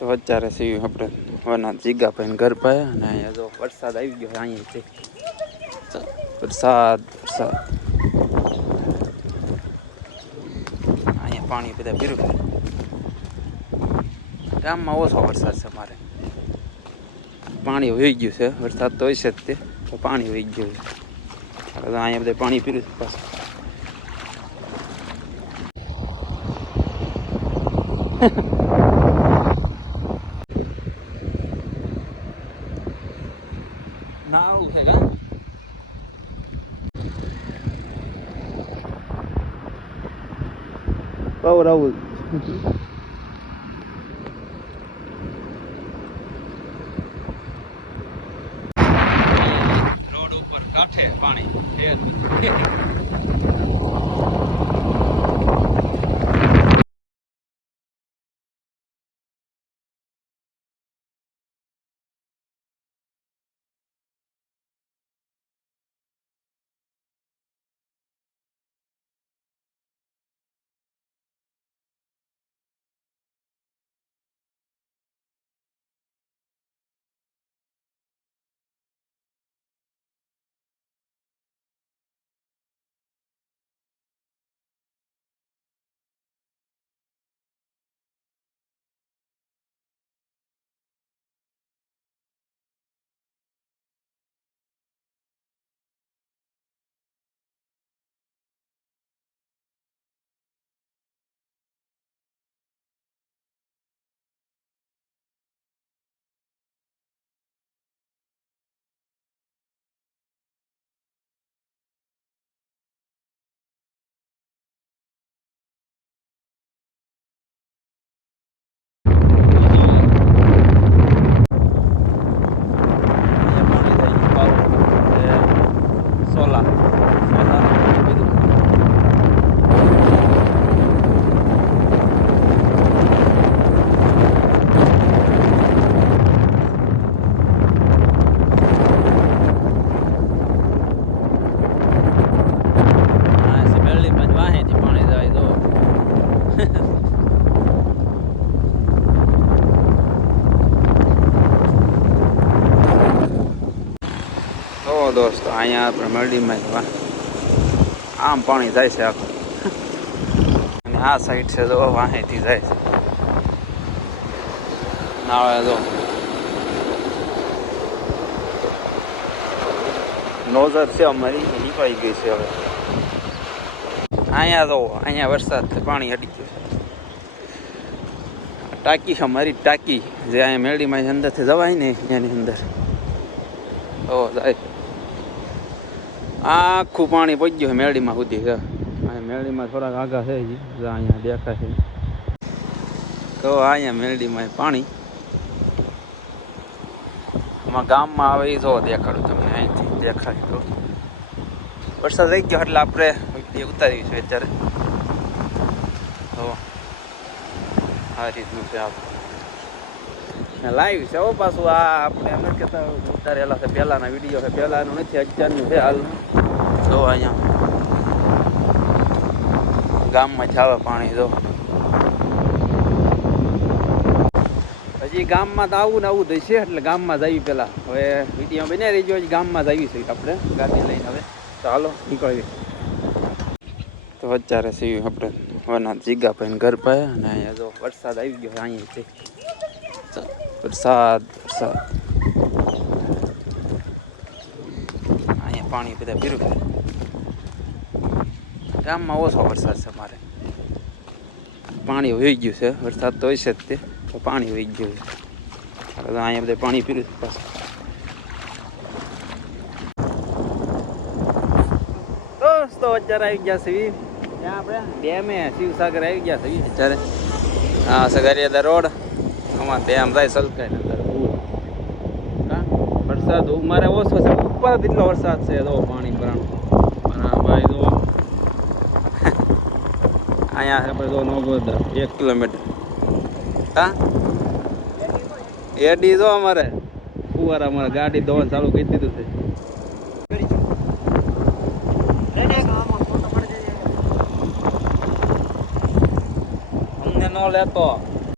તો અત્યારે સીવી આપણે વના જીગા ભાઈને ઘર પાયા અને અહીંયા જો વરસાદ આવી ગયો અહીંયાથી વરસાદ અહીંયા પાણી બધા પીરું ગામમાં ઓછો વરસાદ છે મારે પાણી વહી ગયું છે વરસાદ તો હશે જ તે તો પાણી વહી ગયું છે અહીંયા બધા પાણી પીરું પાછું ના આવું છે કા બહુ રહું રોડ ઉપર કાંઠે પાણી દોસ્તો અહીંયા આપણે મરડીમાં આમ પાણી જાય છે આખું અને આ સાઈડ છે તો વાહેથી જાય છે નાળે જો નોઝર છે અમારી નીકળી ગઈ છે હવે અહીંયા તો અહીંયા વરસાદથી પાણી હટી ગયું છે ટાંકી છે અમારી ટાંકી જે અહીંયા મેરડીમાં અંદરથી જવાય ને એની અંદર તો જાય આખું પાણી પડી ગયું મેરડીમાં સુધી છે મેરડીમાં થોડાક આગા છે અહીંયા દેખાય છે તો અહીંયા મેરડીમાં પાણી આમાં ગામમાં આવે એ જો દેખાડું તમને અહીંથી દેખાય તો વરસાદ રહી ગયો એટલે આપણે ઉતાર્યું છે અત્યારે તો આ રીતનું છે આપણે લાઈવ છે હો પાછું આ આપણે એમ જ કહેતા ઉતારેલા છે પહેલાંના વિડીયો છે પહેલાંનું નથી અત્યારનું છે હાલનું જો અહીંયા ગામમાં જ આવે પાણી જો હજી ગામમાં તો આવું ને આવું તો છે એટલે ગામમાં જ આવી પહેલાં હવે વિડીયો બન્યા રહી ગયો ગામમાં જ આવી છે આપણે ગાડી લઈને હવે તો હાલો નીકળીએ તો અત્યારે સીવી આપણે વના જીગા ભાઈને ઘર પાયા અને અહીંયા જો વરસાદ આવી ગયો અહીંયાથી વરસાદ અહીંયા પાણી બધા પીરું ગામમાં ઓછો વરસાદ છે મારે પાણી વહી ગયું છે વરસાદ તો હશે જ તે તો પાણી વહી ગયું છે અહીંયા બધા પાણી પીરું પાછું દોસ્તો અત્યારે આવી ગયા છે ત્યાં આપણે ડેમે શિવસાગર આવી ગયા છે અત્યારે હા સગારિયાદા રોડ આમાં ડેમ જાય સલકાઈ અંદર વરસાદ મારે ઓછો છે ઉપર એટલો વરસાદ છે તો પાણી ભરાણું પણ હા ભાઈ જો અહીંયા આપણે જો નોગોદર 1 કિલોમીટર હા એડી જો અમારે ફુવારા અમારે ગાડી ધોવાનું ચાલુ કરી દીધું છે અમને ન લેતો